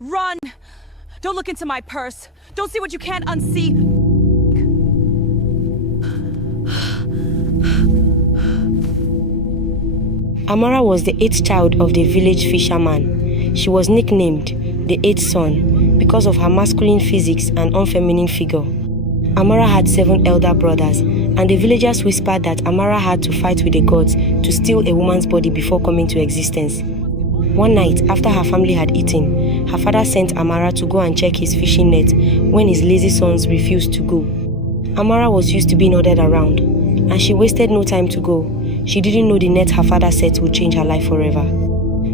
Run! Don't look into my purse. Don't see what you can't unsee. Amara was the 8th child of the village fisherman. She was nicknamed the 8th son because of her masculine physics and unfeminine figure. Amara had 7 elder brothers, and the villagers whispered that Amara had to fight with the gods to steal a woman's body before coming to existence. One night, after her family had eaten, her father sent Amara to go and check his fishing net when his lazy sons refused to go. Amara was used to being ordered around, and she wasted no time to go. She didn't know the net her father set would change her life forever.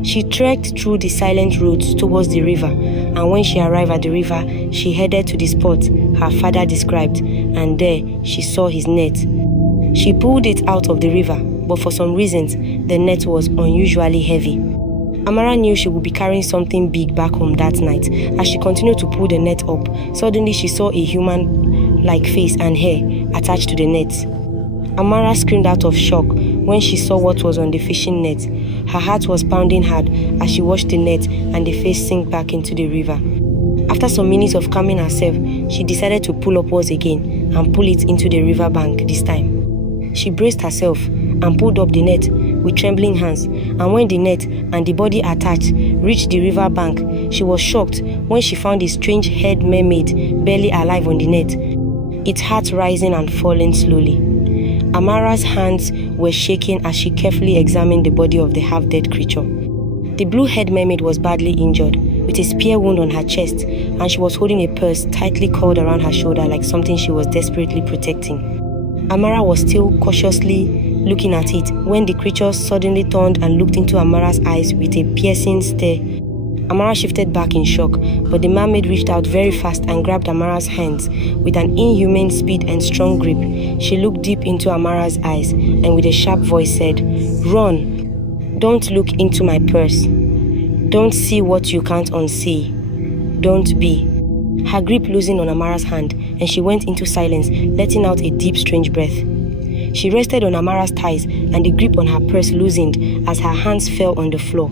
She trekked through the silent roads towards the river, and when she arrived at the river, she headed to the spot her father described, and there she saw his net. She pulled it out of the river, but for some reasons, the net was unusually heavy. Amara knew she would be carrying something big back home that night. As she continued to pull the net up, suddenly she saw a human-like face and hair attached to the net. Amara screamed out of shock when she saw what was on the fishing net. Her heart was pounding hard as she watched the net and the face sink back into the river. After some minutes of calming herself, she decided to pull upwards again and pull it into the river bank this time. She braced herself and pulled up the net with trembling hands, and when the net and the body attached reached the river bank, she was shocked when she found a strange head mermaid barely alive on the net, its heart rising and falling slowly. Amara's hands were shaking as she carefully examined the body of the half-dead creature. The blue-haired mermaid was badly injured, with a spear wound on her chest, and she was holding a purse tightly coiled around her shoulder like something she was desperately protecting. Amara was still cautiously looking at it when the creature suddenly turned and looked into Amara's eyes with a piercing stare. Amara shifted back in shock, but the mermaid reached out very fast and grabbed Amara's hands with an inhumane speed and strong grip. She looked deep into Amara's eyes and with a sharp voice said, "Run! Don't look into my purse. Don't see what you can't unsee. Don't be." Her grip loosened on Amara's hand and she went into silence, letting out a deep, strange breath. She rested on Amara's thighs and the grip on her purse loosened as her hands fell on the floor.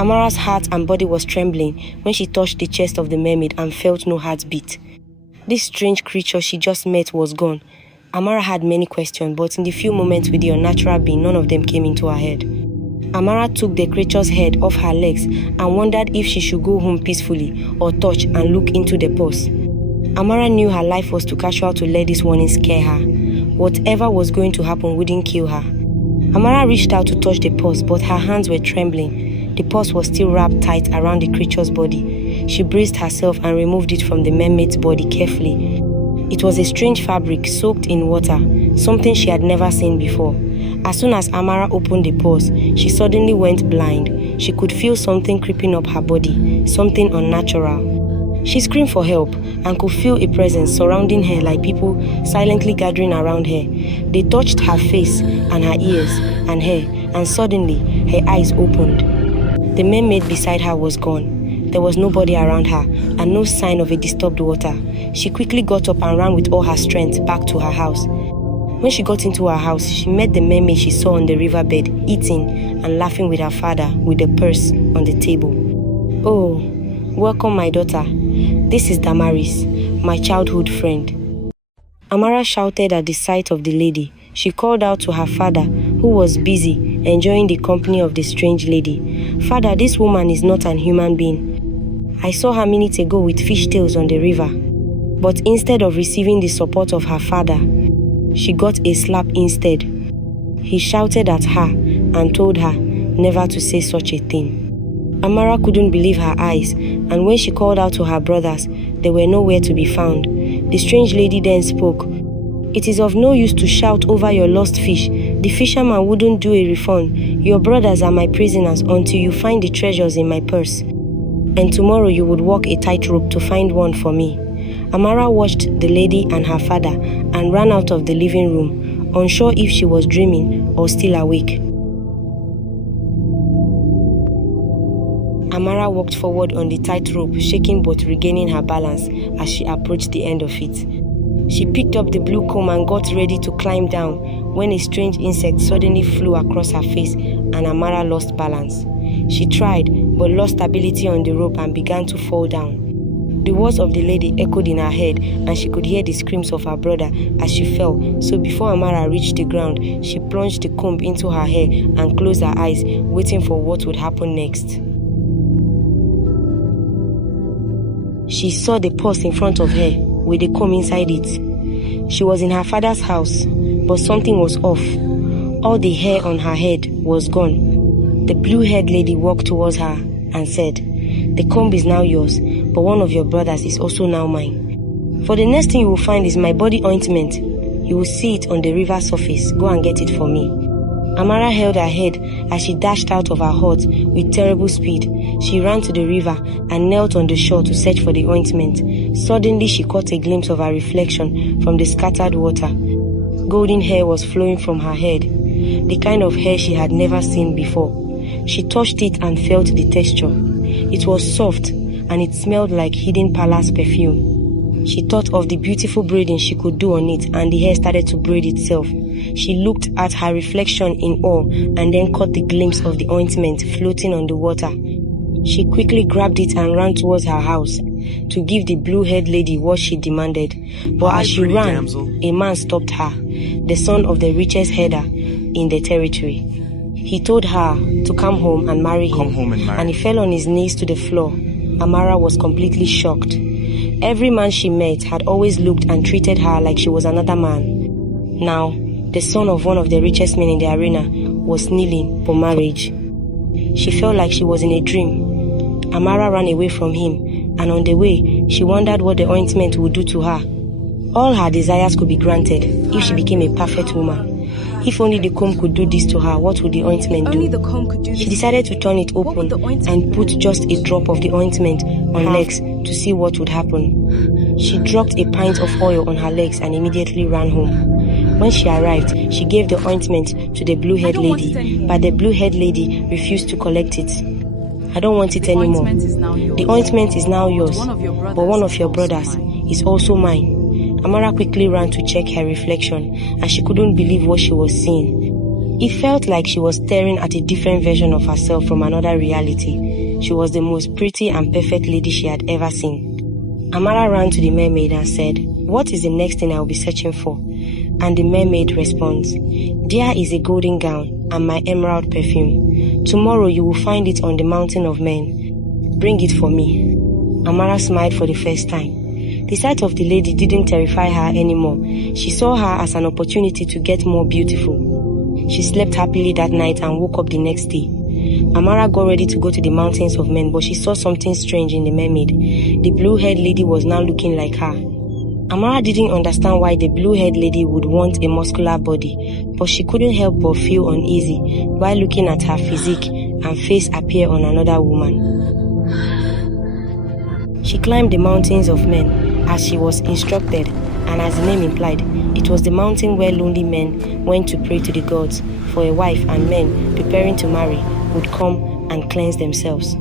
Amara's heart and body was trembling when she touched the chest of the mermaid and felt no heartbeat. This strange creature she just met was gone. Amara had many questions, but in the few moments with the unnatural being, none of them came into her head. Amara took the creature's head off her legs and wondered if she should go home peacefully or touch and look into the purse. Amara knew her life was too casual to let this warning scare her. Whatever was going to happen wouldn't kill her. Amara reached out to touch the purse, but her hands were trembling. The purse was still wrapped tight around the creature's body. She braced herself and removed it from the mermaid's body carefully. It was a strange fabric soaked in water, something she had never seen before. As soon as Amara opened the purse, she suddenly went blind. She could feel something creeping up her body, something unnatural. She screamed for help and could feel a presence surrounding her like people silently gathering around her. They touched her face and her ears and hair, and suddenly her eyes opened. The mermaid beside her was gone. There was nobody around her and no sign of a disturbed water. She quickly got up and ran with all her strength back to her house. When she got into her house, she met the mermaid she saw on the riverbed, eating and laughing with her father with the purse on the table. "Oh, welcome my daughter. This is Damaris, my childhood friend." Amara shouted at the sight of the lady. She called out to her father, who was busy enjoying the company of the strange lady. "Father, this woman is not an human being. I saw her minutes ago with fish tails on the river." But instead of receiving the support of her father, she got a slap instead. He shouted at her and told her never to say such a thing. Amara couldn't believe her eyes, and when she called out to her brothers, they were nowhere to be found. The strange lady then spoke. "It is of no use to shout over your lost fish. The fisherman wouldn't do a refund. Your brothers are my prisoners until you find the treasures in my purse. And tomorrow you would walk a tightrope to find one for me." Amara watched the lady and her father and ran out of the living room, unsure if she was dreaming or still awake. Amara walked forward on the tightrope, shaking but regaining her balance as she approached the end of it. She picked up the blue comb and got ready to climb down when a strange insect suddenly flew across her face and Amara lost balance. She tried, but lost stability on the rope and began to fall down. The words of the lady echoed in her head, and she could hear the screams of her brother as she fell. So before Amara reached the ground, she plunged the comb into her hair and closed her eyes, waiting for what would happen next. She saw the purse in front of her, with the comb inside it. She was in her father's house, but something was off. All the hair on her head was gone. The blue-haired lady walked towards her and said, "The comb is now yours, but one of your brothers is also now mine. For the next thing you will find is my body ointment. You will see it on the river surface. Go and get it for me." Amara held her head as she dashed out of her hut with terrible speed. She ran to the river and knelt on the shore to search for the ointment. Suddenly she caught a glimpse of her reflection from the scattered water. Golden hair was flowing from her head, the kind of hair she had never seen before. She touched it and felt the texture. It was soft and it smelled like hidden palace perfume. She thought of the beautiful braiding she could do on it, and the hair started to braid itself. She looked at her reflection in awe and then caught the glimpse of the ointment floating on the water. She quickly grabbed it and ran towards her house to give the blue-haired lady what she demanded. But as she ran, damsel, a man stopped her, the son of the richest herder in the territory. He told her to come home and marry him, and he fell on his knees to the floor. Amara was completely shocked. Every man she met had always looked and treated her like she was another man. Now, the son of one of the richest men in the arena was kneeling for marriage. She felt like she was in a dream. Amara ran away from him, and on the way, she wondered what the ointment would do to her. All her desires could be granted if she became a perfect woman. If only the comb could do this to her, what would the ointment do? She decided to turn it open and put just a drop of the ointment on legs to see what would happen. She dropped a pint of oil on her legs and immediately ran home. When she arrived, she gave the ointment to the blue-haired lady, but the blue-haired lady refused to collect it. "I don't want it anymore. The ointment is now yours, but one of your brothers is also mine." Amara quickly ran to check her reflection, and she couldn't believe what she was seeing. It felt like she was staring at a different version of herself from another reality. She was the most pretty and perfect lady she had ever seen. Amara ran to the mermaid and said, "What is the next thing I will be searching for?" And the mermaid responds, "There is a golden gown and my emerald perfume. Tomorrow you will find it on the mountain of men. Bring it for me." Amara smiled for the first time. The sight of the lady didn't terrify her anymore. She saw her as an opportunity to get more beautiful. She slept happily that night and woke up the next day. Amara got ready to go to the mountains of men, but she saw something strange in the mermaid. The blue-haired lady was now looking like her. Amara didn't understand why the blue-haired lady would want a muscular body, but she couldn't help but feel uneasy while looking at her physique and face appear on another woman. She climbed the mountains of men as she was instructed, and as the name implied, it was the mountain where lonely men went to pray to the gods for a wife, and men preparing to marry would come and cleanse themselves.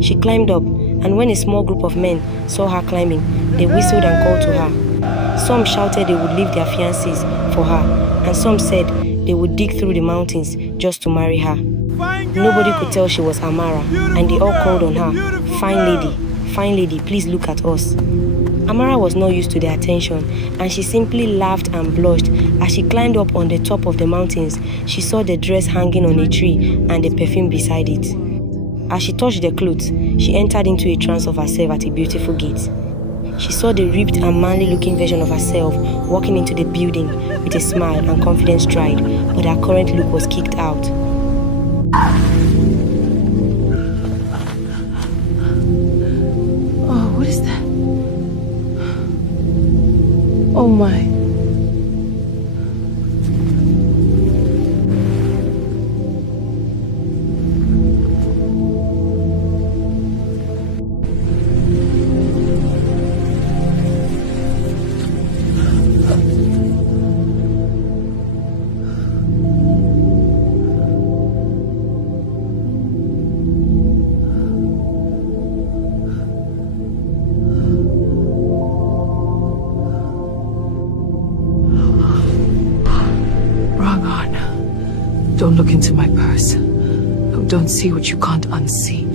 She climbed up, and when a small group of men saw her climbing, they whistled and called to her. Some shouted they would leave their fiancés for her, and some said they would dig through the mountains just to marry her. Nobody could tell she was Amara, and they all called on her, fine lady, please look at us." Amara was not used to the attention, and she simply laughed and blushed. As she climbed up on the top of the mountains, she saw the dress hanging on a tree and the perfume beside it. As she touched the clothes, she entered into a trance of herself at a beautiful gate. She saw the ripped and manly-looking version of herself walking into the building with a smile and confident stride, but her current look was kicked out. What is that? Oh my. Don't look into my purse. Don't see what you can't unsee.